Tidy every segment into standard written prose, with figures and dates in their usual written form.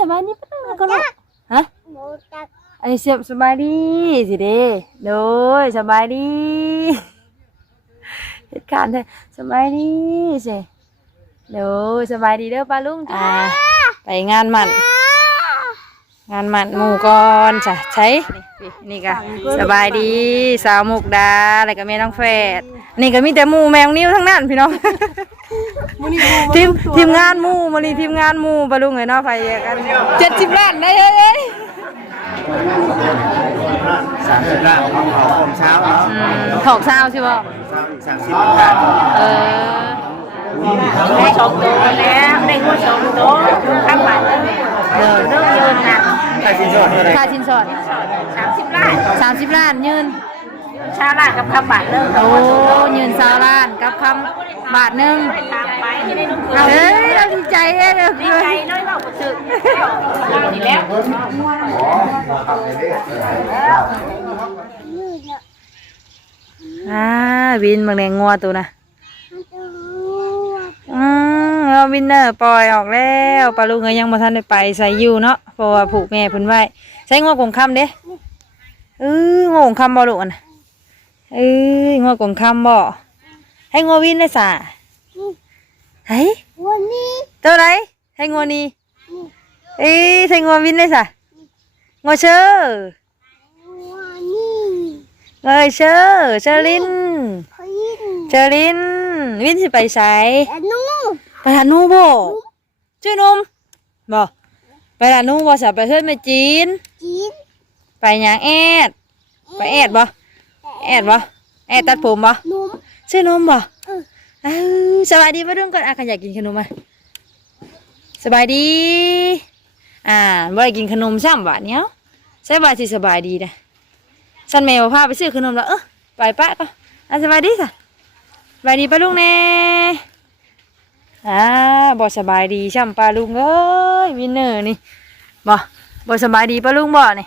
สบายดีป้าลุงก็ลูกฮะอันนี้สบายดีสิเด้โดยสบายดีเหตุการณ์เธอสบายดีสิโดยสบายดีเด้อป้าลุงไปงานหมันหมู่ก่อนจ้ะใช้นี่ก็สบายดีสาวมุกดาแล้วก็แม่น้องแฝดนี่ก็มีแต่หมู่แมวนิ้วทั้งนั้นพี่น้องทีมงานหมู่มาลีทีมงานหมู่ปะลุงเลยเนาะไปกัน70 ล้านได้เลย30 ล้านของเช้าเนาะถอกเช้าใช่ป่ะ30 ล้านได้2 ตัวแล้วได้งู2 ตัวข้ามบ้านเดินยืนนะค่าชิ้นส่วนเท่าไหร่ค่าชิ้นส่วน30 ล้าน30 ล้านยืนชาล้านกับข้ามบ้านเดิมโอ้ยืน20 ล้านกับคำบาทนึงเฮ้ยเราดีใจเลยดีใจน้อยมากกว่าสึกนี่แล้ววินบางแดงงัวตัวนะวินเนอร์ปล่อยออกแล้วปลาลูกเงยยังมาทันได้ไปใส่อยู่เนาะเพราะว่าผูกแม่เพิ่นไว้ใช้งอกงคำเด้งอกงคำบ่ลูกอ่ะงอกงคำบ่ให้งัววินได้สะเฮ้ยตัวไหนให้งัวนี่ใช้งัววินได้สะงัวเชอเชอลินวินสิไปใส่ไปหาหนูบ่ชื่อนมบ่ไปหาหนูบ่สะไปเฮ็ดแม่จีนไปหยังไปแอดบ่แอดตัดผมบ่ชื่อนมบ่สบายดีป่ะลุงก่อนใครอยากกินขนมมาสบายดีบ่ได้กินขนมซ้ำบาดเนี้ยใช่บาดสิสบายดีนะสันแมวพาไปซื้อขนมแล้วไปป้าก็สบายดีค่ะสบายดีป้าลุงแน่บ่สบายดีช่ำป้าลุงเอ้ยวินเนอร์นี่บ่สบายดีป้าลุงบ่นี่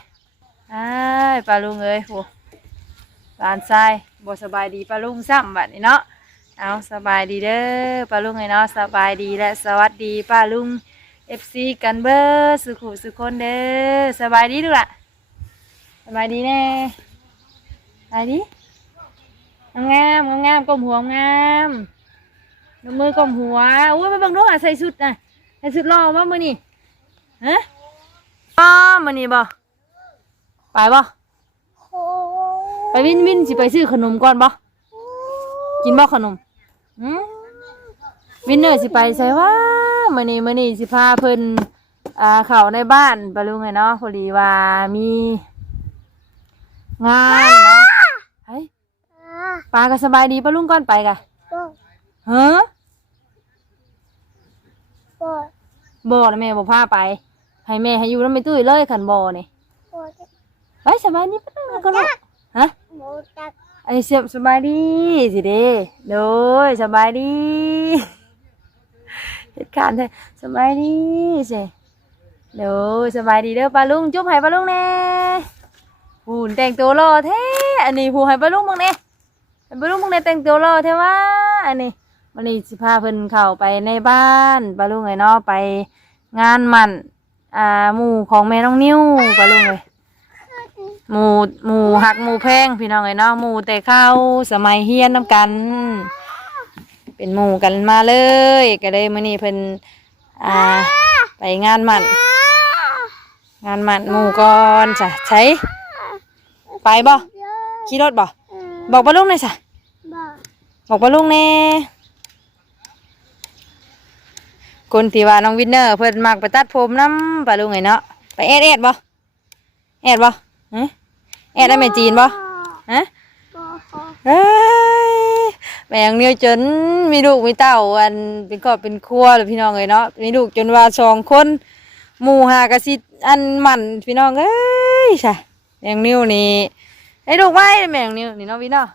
ป้าลุงเอ้ยโหหลานชายบ่สบายดีป้าลุงซ้ำบัดนี้เนาะเอาสบายดีเด้อป้าลุงไงเนาะสบายดีและสวัสดีป้าลุง FC กันเบอร์สุขุสุคนเด้อสบายดีดูล่ะสบายดีแน่สบายดีงามก้มหัวงามมือก้มหัวอุ้ยไปบังดูใส่ชุดนะใส่ชุดรอว่ามือนี่ฮะมือนี่บ่ไปบ่ไปวินสิไปซื้อขนมก่อนบ่กินบ่ขนมวินเนอร์สิไปใส่ว่ามือนี่สิพาเพิ่นเข้าในบ้านปะลุงไงเนาะพอดีว่ามีงานเนาะเฮ้ยปลาก็สบายดีปะลุงก่อนไปกะฮะบ่แล้วแม่บ่พาไปให้แม่ให้อยู่แล้วไม่ตุ้ยเลยขันบ่นี่ไปสบายดีปะลุงก็ลูกฮะอันนี้สบายดีสิเด้โดยสบายดีเหตุการณ์เธอสบายดีสิโดยสบายดีเด้อปลาลุงจุ๊บให้ปลาลุงแน่หุ่นแต่งตัวรอแท้อันนี้ผู้ให้ปลาลุงมึงแน่ปลาลุงมึงแน่แต่งตัวรอแท้ว่าอันนี้วันนี้สิพาเพิ่นเข้าไปในบ้านปลาลุงไงเนาะไปงานหมั่นหมู่ของแม่น้องนิ้วปลาลุงเลยหมู่หักหมู่แพงพี่น้องไงเนาะหมู่แต่เข้าสมัยเฮียนน้ำกันเป็นหมู่กันมาเลยก็เลยมื้อนี้เพิ่นไปงานหมั่นหมู่ก่อนจ้ะใช้ไปบ่ขี่รถบ่บอกปลาลุงหน่อยจ้ะบอกปลาลุงแน่คนที่ว่าน้องวินเนอร์เพิ่นมักไปตัดผมน้ำปลาลุงไงเนาะไปแอดบ่แอดได้แม่จีนบ่ฮะแม่งเนียวจนมีลูกมีเต้าอันเป็นครอบเป็นครัวเลยพี่น้องเลยเนาะมีลูกจนว่า2 คนหมู่5กะสิอันหมั่นพี่น้องเอ้ยใช่แม่งนิ้วนี่ให้ลูกไว้แม่งนิ้วนี่เนาะวินเนอร์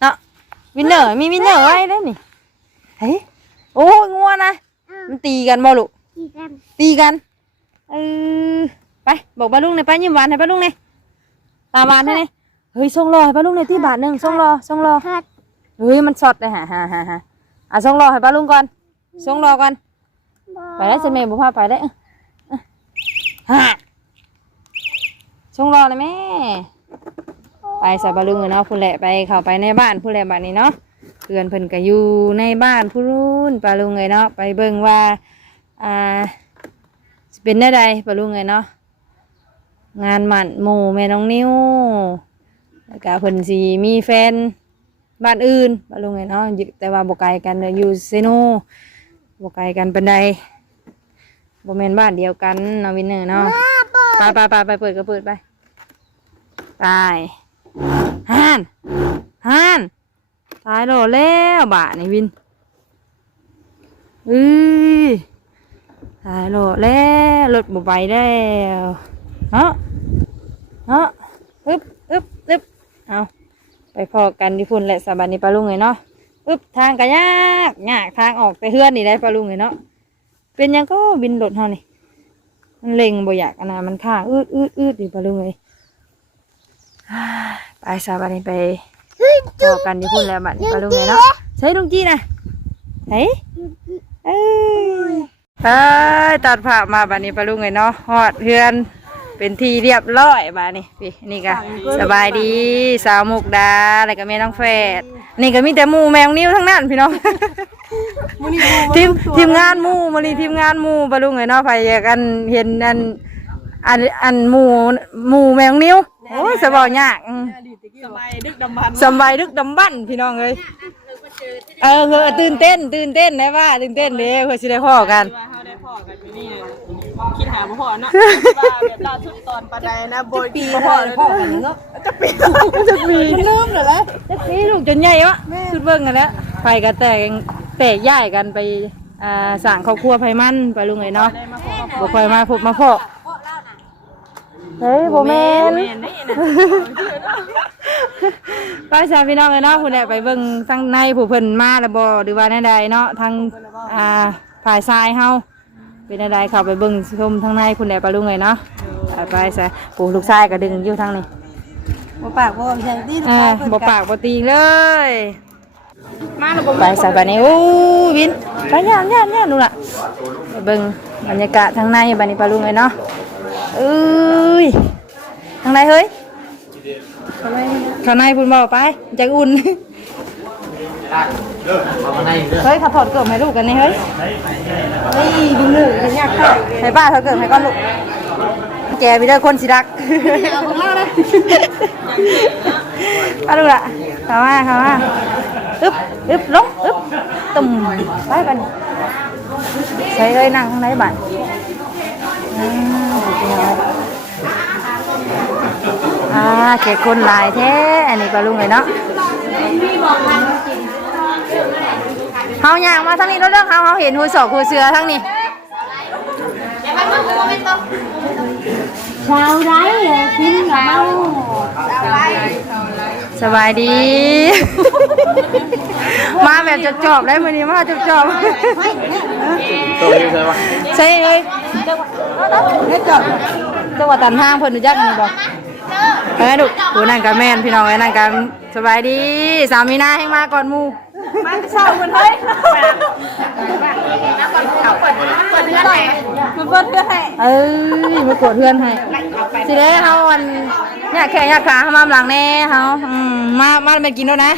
เนาะวินเนอร์มีวินเนอร์ไว้ได้นี่เฮ้ยโอ้งัวนะมันตีกันบ่ลูกตีกันไปบอกป้าลุงหน่อยไปยิ้มหวานให้ป้าลุงหน่อยตาหวานให้หน่อยเฮ้ยส่งรอให้ป้าลุงหน่อยที่บาท1ส่งรอเฮ้ยมันสดเลยฮะส่งรอให้ป้าลุงก่อนส่งรอก่อนไปได้จะแม่บุพาไปได้ ฮะชงรอเลยแม่ไปใส่ปลาลุงเลยเนาะพูนแหละไปเข้าไปในบ้านพูนแหละบ้านนี้เนาะเพื่อนเพิ่นก็อยู่ในบ้านพูนปลาลุงเลยเนาะไปเบิ่งว่าสิเป็นได้ใดปลาลุงเลยเนาะงานหมั่นหมู่แม่น้องนิ้วแล้วก็เพิ่นสิมีแฟนบ้านอื่นปลาลุงเลยเนาะแต่ว่าบ่ไกลกันเลยอยู่เซโนบ่ไกลกันปานใดบ่แม่นบ้านเดียวกันเนาะวินเนอร์เนาะไปเปิดก็เปิดไปตายห่านตายโลแล้วบะนี่วินตายโลแล้วรถบ่ไปแล้วเนาะอึบเอาไปพอกันที่พุ่นแหละสบายนี่ปลาลุงเลยเนาะทางก็ยากทางออกแต่เฮือนนี่ได้ปลาลุงเลยเนาะเป็นยังก็บินรถเฮานี่มันเล็งบ่อยากอันนั้นมันข้างอืดอยู่ปลาลุงเลยไปสบายนี่ไปพอกันที่พุ่นแล้วบัดนี้ปลาลุงเลยเนาะใช้ลุงจี้นะเฮ้ยตัดผ้ามาบัดนี้ปลาลุงเลยเนาะฮอดเฮือนเป็นที่เรียบร้อยบ้านี่ก็สบายดีสาวมุกดาอะไรก็แม่น้องแฝดนี่ก็มีแต่หมูแมวนิ้วทั้งนั้นพี่น้องทีมงานหมูมาลีทีมงานหมูปลาลุงเลยเนาะไปกันเห็นอันหมูแมวนิ้วโอ้ยสบายยากสบายดึกดำบันพี่น้องเลยตื่นเต้นนะว่าตื่นเต้นเด้เพื่อสิได้พ่อกันคิดหาพ่อเนาะว่าแบบล่าสุดตอนปานใดนะโบยปีพ่อกันเนาะจะปีมันลืมเหรอละจะปีลูกจนใหญ่วะสุดเบิ่งกันแล้วไปกันแตกย้ายกันไปสั่งครอบครัวไผมันไปลุงเลยเนาะบ่ค่อยมาพบมาพ่อเฮ้ยบ่แม่นไปสาวพี่น้องเลยเนาะผู้ใดไปเบิ่งทางในผู้เพิ่นมาแล้วบ่หรือว่าใดๆเนาะทางฝ่ายชายเฮาเป็นอะไรเข้าไปเบิ่งชมทางในคุณแดปลาลุงเลยเนาะไปใส่ปู่ลูกชายก็ดึงอยู่ทางนี้บ่ปากบ่ใช่ที่ลูกชายบ่ปากบ่ตีเลยมาไปใส่ไปนี่โอ้วินไปย่านดูล่ะไปเบิ่งบรรยากาศทางในบัดนี้ปลาลุงเลยเนาะทางในเฮ้ยข้างในพุ่นบ่ไปจังอุ่นเฮ้ยเขาถอดเกิดให้ลูกกันนี่เฮ้ยดูหนูเป็นยากค่ะให้ป้าเขาเกิดให้ก้อนลูกแกไปเจอคนสิรักป้าดูละเข้ามาอึบลงตุ่มไปกันใส่เลยนั่งข้างในบ้านแกคนหลายแท้อันนี้ป้าลุงเลยเนาะเฮาย่างมาทั้งนี้แล้วเรื่องเฮาเห็นหูศอกหูเสือทั้งนี้ชาวไร่กินข้าวสบายดีมาแบบจอบๆได้มื้อนี้มาจอบๆใช่เลยจังหวัดตันห้างเพิ่นรู้จักนี่บ่ลูกผู้นั่งกับแม่นพี่น้องไอ้นั่งกันสบายดีสามีนาให้มาก่อนหมู่มาเช้ามันเฮ้ยเปิดเพื่อนให้มากดเพื่อนให้สิได้เฮาอันอยากแข่งอยากขาเฮามาหลังแน่เฮามาไปกินแล้วนะ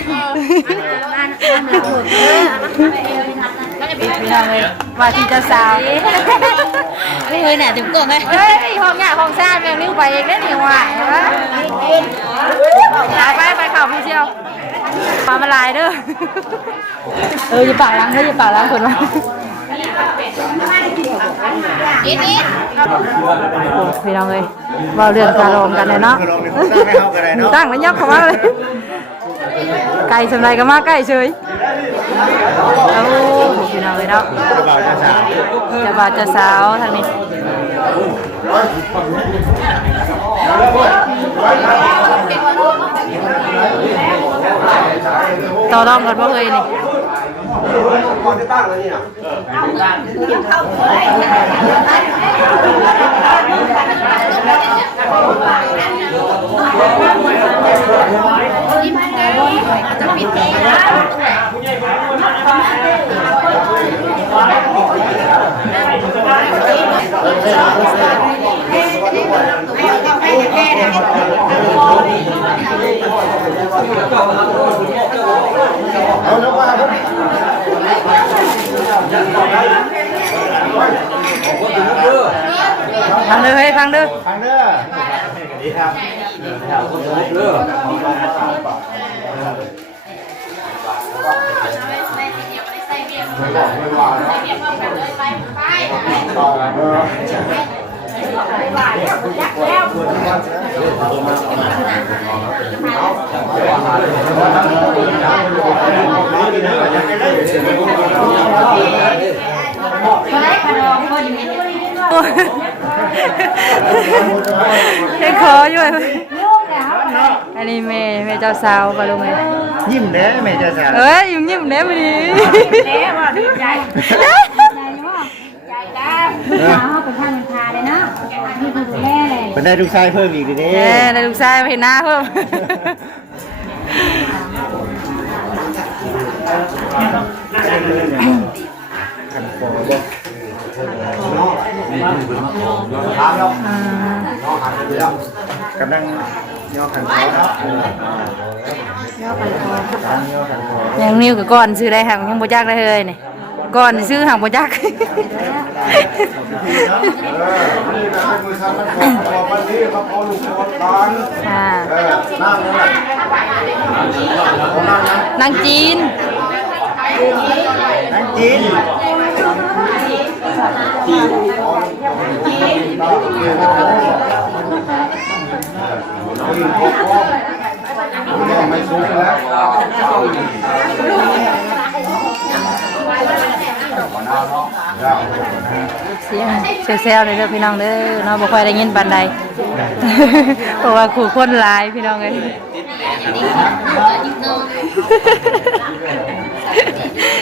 พี่น้องเลยว่าที่จะสาวนี่เฮ้ยเนี่ยถึงเกิดไหมเฮ้ยห้องเนี่ยห้องชาแมวนิ้วไปเองได้หนิว่ะไปข่าวพี่เชียวปลามาลายเด้ออย่าปากล้างอย่าปากล้างคนวะพี่น้องเลยว่าเรื่องคารมกันเลยเนาะตั้งแล้วยับเข้ามาเลยไก่สำไรก็มาไก่เฉยพี่น้องเลยเนาะจะบ่าวจะสาวทางนี้ต่อรองกันว่าเลยนี่จะปิดเลยนะ งเด้อ ฟังเด้อดีครับเด้อ ให้ขออยู่อันนี้แม่เจ้าสาวปะลุงเอ้ย ยิ้มเด้อแม่เจ้าสาว เอ้ยยิ้มๆเด้มื้อนี้ เด้ว่าดีใจ เขาเป็นท่านพาเลยเนาะนี่คือดูแลเลย เป็นได้ลูกชายเพิ่มอีกเด้ ได้ลูกชายมาเห็นหน้าเพิ่ม ขันคอบ่กำลังย่อขันคอเนาะย่อขันคอ ยังนิ้วกับก้อนซื้อได้หังยังบ่จักได้เลยนี่ก้อนซื้อหังบ่จัก วันนี้เขาเอาลูกโอนร้าน อ่า นั่งเลยนั่งนะ นางจีน นั่งจีนไม่สูงแล้ว เสียงแซวๆเลยเด้อพี่น้องเด้อเนาะบ่ค่อยได้ยินปานใด เพราะว่าขู่คนหลายพี่น้องเอ้ย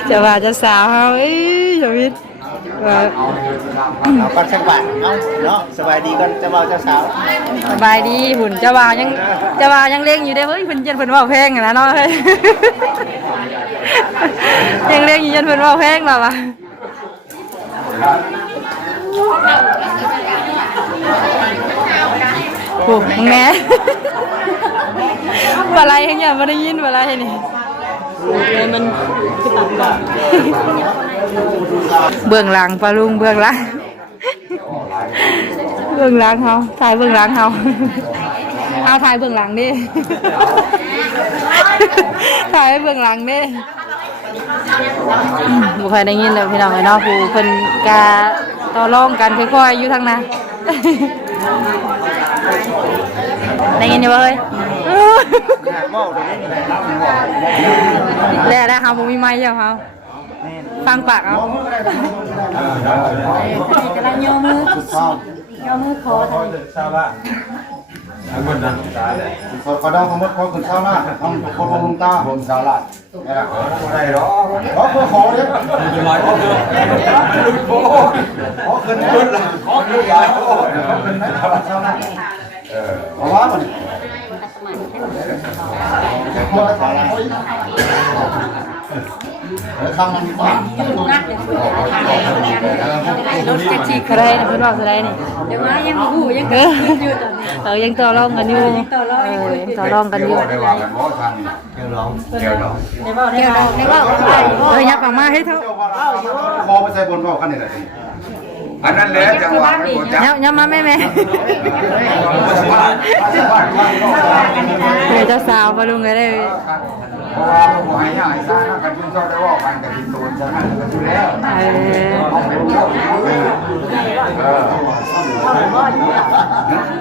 จะว่าจะสาวเฮาเอ้ยชีวิตว่า เอาก่อนสักบาทเอาเนาะสบายดีก่อนจะเบาเจ้าสาว สบายดีหุ่นจะว่ายังเลี้ยงอยู่เด้เฮ้ยเพิ่นเพิ่นเว้าแพงอะนะเนาะเฮ้ย ยังเลี้ยงอยู่ยันเพิ่นเว้าแพงแล้วว่ะโอ้มึงแหน่ บ่ไรเฮ็ดหยังบ่ได้ยินบ่ไรนี่มันเบื้องหลังปะลุงเบื้องหลัง เบื้องหลังเฮาถ่ายเบื้องหลังเฮาเอาถ่ายเบื้องหลังดิ ถ่ายเบื้องหลังดิบ่ค่อยได้ยินแล้วพี่น้องเนาะผู้เพิ่นกะต่อรองกันค่อยๆอยู่ทางหน้า ได้ยินอยู่บ่เฮ้ย แล้วเฮาบ่มีไม้แล้วเฮาฟังปากเอา กำลังโยมือขอทำ ขอดองของมดขอคุณเช้าหน้าของคนลุงตาผมเช้าละนี่แหละได้หรอขอเนี่ยจะมาขอขึ้นขึ้นขอขึ้นใหญ่ขอขึ้นนะเช้าหน้าเอาว่ามันทำมันบ้าง รถแท็กซี่ใครนะเพิ่นว่าสิได้นี่ เดี๋ยวว่ายังหูยังอยู่ตอนนี้ ยังต่อรองกันอยู่ยังต่อรองกันอยู่ ได้ว่ากันบ่ทางเกี่ยวร้องเกี่ยวร้อง เดี๋ยวในว่า ยับออกมาให้เท่า คอไปใส่บนเบาขั้นนี่แหละอันนั้นแหละจังหวะยับมาแม่เจ้าสาวมาลุงเลยได้ เพราะว่าผมให้ยายซ่ากันยุ่งเจ้าได้ว่ากันกับที่ตัวจะนั่นกันอยู่แล้ว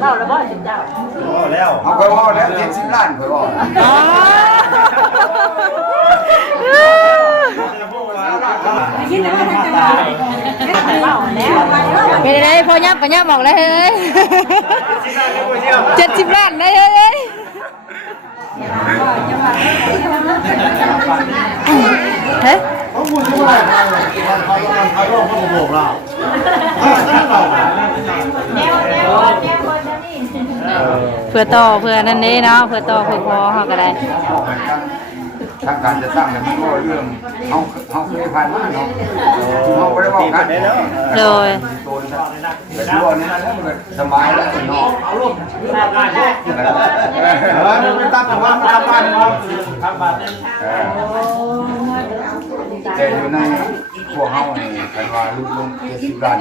เล่าแล้วบ่สิเจ้า แล้วเอาไปว่าแล้ว70 ล้านไปว่า อ๋อเป็นไงพอยับก็ยับบอกเลยเฮ้ย70 ล้านได้เฮ้ยเฮ้ย เขาพูดว่าเขาร้องเขาบอกเราเพื่อต่อเพื่อนั่นนี่เนาะเพื่อต่อเพื่อพอเขาก็ได้ ทางการจะสร้างเนี่ยมันก็เรื่องเขาเคยผ่านมาเนาะเขาไม่ได้บอกกันได้แล้ว โดย แต่ที่ว่านี่นั่นมันสบายแล้วเนาะไม่ตั้งแต่ว่าไม่ทำบ้านเนาะทำบ้านแต่อยู่ในพวกเขาเนี่ยใครว่าลูกลง70 ล้าน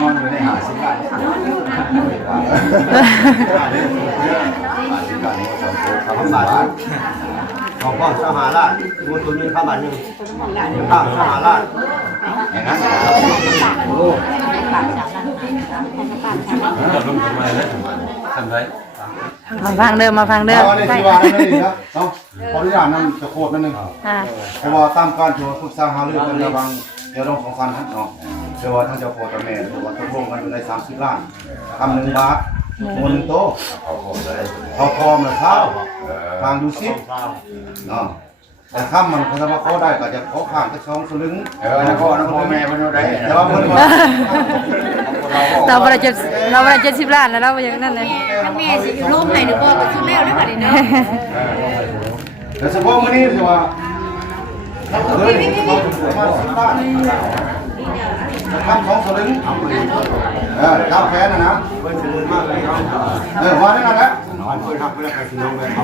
นอนอยู่ใน50 ล้าน ทำบาทของพ่อสหราชมูลตุนินข้าบาทหนึ่งข้าวสหราชอย่างนั้นมาฟังเดิมมาฟังเดิม ในที่ว่านั่นเองนะเนาะขออนุญาตนั่นจะโคตรนั่นนึงเพราะว่าตามการที่ว่าฝึกษาหารือกันระหว่างเดี๋ยวต้อง2,000ครับเนาะเดี๋ยวว่าทางเจ้าพ่อเจ้าแม่หรือว่าตกลงกันอยู่ใน30 ล้านคำ1 บาทมูล1โตเขาพร้อมเลยเช้าทางดูซิเนาะแต่ข้ามมันถ้าว่าเขาได้ก็จะขอข้างกระช่องสลึงแล้วก็พ่อแม่มันได้แต่ว่าเพิ่นว่า เราประจัด70 ล้านแล้วเราอย่างนั้นเลย ถ้าแม่สิอยู่ร่มไหนหนูก็สุดแล้วได้ป่ะเนี่ยเนาะ แต่เฉพาะมื้อนี้สิว่าเฮ้ยเราประมาณ10 ล้านข้าม2สลึงข้ามแฟนนะเพิ่นสิมากเลยว่านั่นแหละเพิ่นทักไปแล้วก็สิน้องไปเ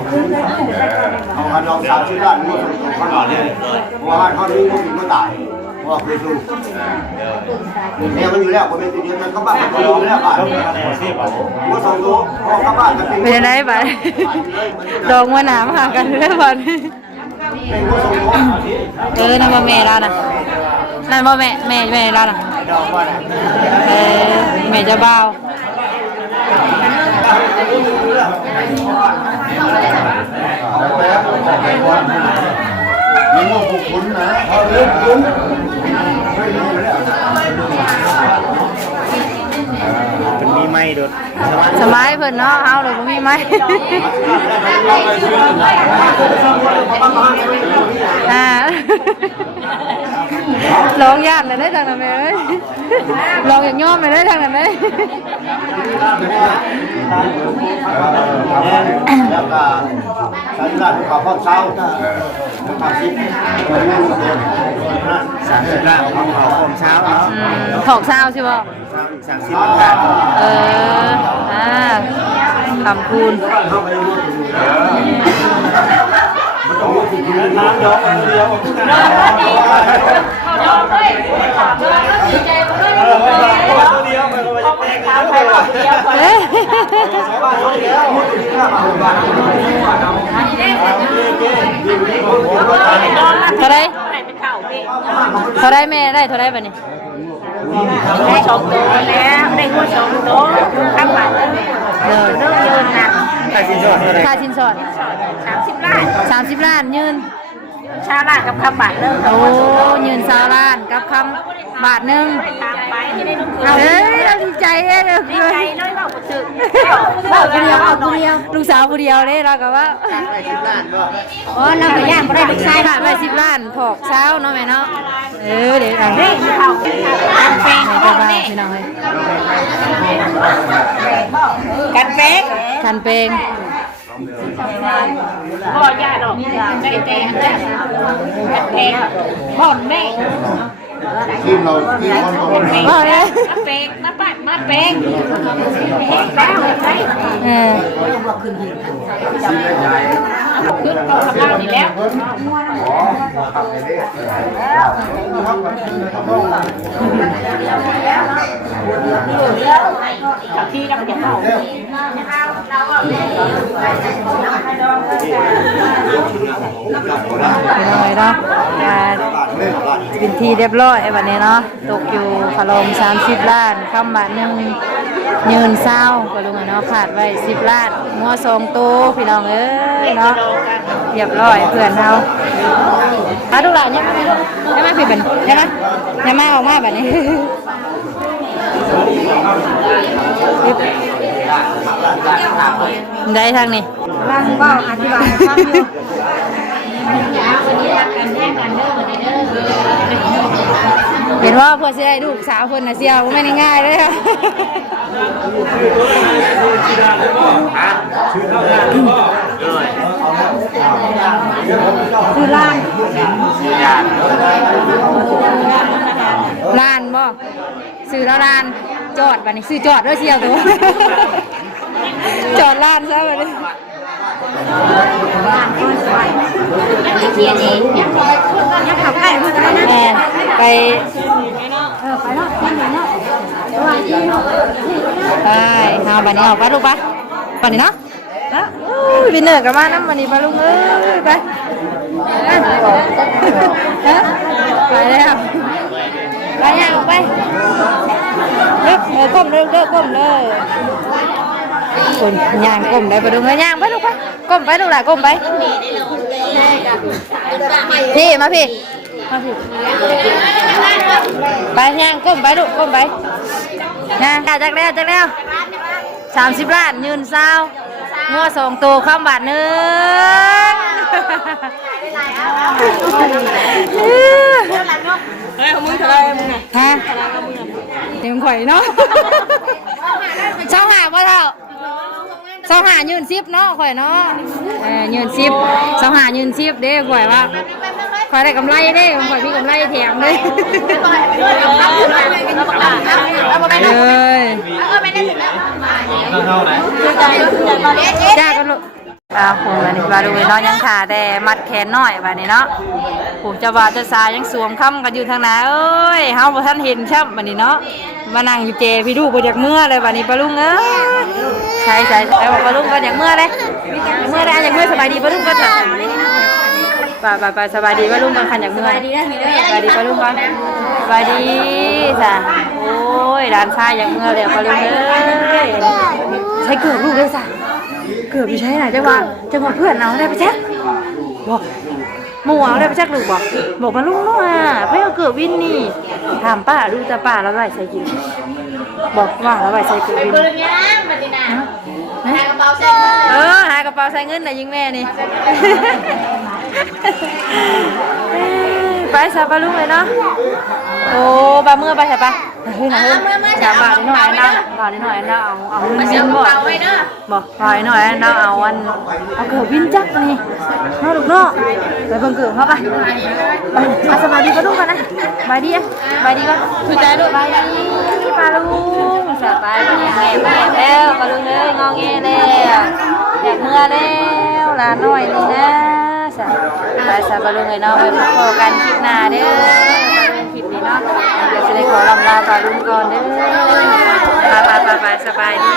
อาลอง30 ล้านนี่เขาหล่อเลยเพราะว่าเขานี้บ่มีมาตายว่าเคยสู้เนี่ยมันอยู่แล้วบ่เป็นสิเดียวมันก็บ้านมันอยู่แล้วบ้านบ่ส่งตัวออกกลับบ้านก็เป็น เป็นยังไงบ้างดองว่าหนามหากันแล้วบอลนั่นว่าแม่เราน่ะนั่นว่าแม่เราน่ะแม่จะเบามีโมกุคุณนะเขาเรื่องคุณเป็นมีไม้ด้วย สบายเพิ่นเนาะเฮาเลยบ่มีไม้ลองย่านเลยได้ทางนั้นเลยลองอย่างย่อมเลยได้ทางนั้นเลย แล้วก็สัญญาณของพ่อเช้าทำชิป30 ล้านของพ่อเช้าเนาะ ถอกเช้าใช่ป่ะคำคูณ น้ำย้อนอันเดียวเท่าไรแม่ได้เท่าไรบ้านี้ ได้2 ตัวแล้วได้หัว2 ตัวข้ามบาทเริ่มยืนนะ ค่าสินสอด 30 ล้าน 30 ล้านยืน ชาล้านกับข้ามบาทเริ่ม โอ้ยืน20 ล้านกับคำบาทหนึ่ง ตามไปจะได้ลูกเขย เฮ้ยเราดีใจเลย ดีใจเลยเบาสึกเบาคนเดียวเอาคนเดียว ลูกสาวผู้เดียวเลยเราก็ว่า โอ้น้องก็ย่างบ่ได้ลูกชาย ขาดไป10 ล้านถอกเช้าเนาะแม่เนาะเดี๋ยว เฮ้ยเขากันแปลง ให้ พ่อ เจ้าบ้าน แม่ พี่น้องเลย กันแปลง คันเพลง พ่อย่าดอกได้แต่อันนั้นกันแปลงพ่อแม่ ทีมเราทีมคนของเรา ว่าเลย มาแปลงมาปัดมาแปลงแล้วไปขึ้นต้องทำงานนี่แล้วที่กับเก็บเอาพี่น้องเลยเนาะเป็นที่เรียบร้อยวันนี้เนาะตกอยู่ขลม30 ล้านคำบาทหนึ่งยืนเศร้าก็ลุงเนาะขาดไว้10 ล้านงัว2 ตัวพี่น้องเอ้ยเนาะเรียบร้อยเพื่อนเฮาดูหลานยังไม่ลูกยังไม่ผิดเป็นยังนะยังไม่ออกมาแบบนี้ได้ทางนี้ ร่างว่าอธิบายฟังอยู่วันนี้รักกันแย่งกันเด้อวันนี้เด้อ เห็นว่าเพื่อจะได้ลูกสาวคนน่ะเสียวก็ไม่ได้ง่ายเลยค่ะคือล้านล้านบ่ซื้อแล้วล้านจอดบัดนี้ซื้อจอดด้วยเสียวตัวจอดล้านซะบัดนี้ เทียนเองยังขับไก่มาแล้วนะ แม่ไป ไปเนาะไปเนาะ ไปเอาบัดนี้เอาไปลูกไปบัดนี้เนาะนะวินเนอร์กับมาน้ำบัดนี้ไปลุงเอ้ยไปไปแล้วไปย่างไปเลิกก้มเลิกก้มเลยคนย่างก้มได้ไปลุงเอ้ยย่างไปลูกไปก้มไปลูกหล่ะก้มไปพี่มาพี่มาพี่ไปย่างก้มไปลูกก้มไปย่างจักแล้ว30 ล้านยืนเศร้างัว2 ตัวข้ามบาทนึงเฮ้ยมึงทำอะไรมึงไง ฮะเต็มข่อยเนาะเช้าหาบ่เท่าเช้าหายืน10เนาะข่อยเนาะยืน10เช้าหายืน10เด้ข่อยว่าข่อยได้กำไรเด้ข่อยมีกำไรแถมเลยจ้ากันลูกผมอันนี้มาดูเนาะยังขาแต่มัดแขนน้อยแบบนี้เนาะผมจะว่าจะสายยังสวมค่ำกันอยู่ทางไหนเอ้ยเฮาบ่ทันเห็นช่ำแบบนี้เนาะมานั่งอยู่เจพี่ดูบ่อยากเมื่อเลยแบบนี้ปะลุงเอ้ยใช่แล้วปะลุงก็อยากเมื่อเลยอยากเมื่อสบายดีปะลุงก็จะไปสบายดีปะลุงกันขันอยากเมื่อสบายดีปะลุงกันสบายดีจ้ะโอ้ยด้านซ้ายอยากเมื่อเลยปะลุงเอ้ยใช้เกือบลูกเลยจ้ะเกือบอยู่ใช่ไหนจังหวะเพื่อนเอาได้ไปแจ๊กบอกหมูเอาได้ไปแจ๊กหรือบอกมาลุงเนาะไม่เอาเกือบวินนี่ถามป้าดูแต่ป้าแล้วไหวใส่กินบอกว่าแล้วไหวใส่กินวินหากระเป๋าใส่เงินหากระเป๋าใส่เงินน่ะยิงแม่นี่ไปสาบาลุงเลยเนาะโอ้บาเมื่อไปใช่ปะเฮ้ยนะเฮ้ยสามบาทนิดหน่อยนะบาทนิดหน่อยนะเอาเงินบ่บอกบาทนิดหน่อยนะเอาเกือบวินจักนี่น้องลูกเนาะไปเบิ่งเกือบเข้าไปสบายดีก็ลูกกันนะสบายดีก็ถูกใจลูกสบายดีปลาลุงสบายดีแม่แล้วปลาลุงเลยงอแงแล้วอยากเมื่อแล้วหลานน้อยนี่นะสบายลุงเลยเนาะไปพบกันคลิปหน้าเด้อคลิปนี้เนาะเดี๋ยวจะได้ขอลำลาปลาลุงก่อนเด้อไปสบายดี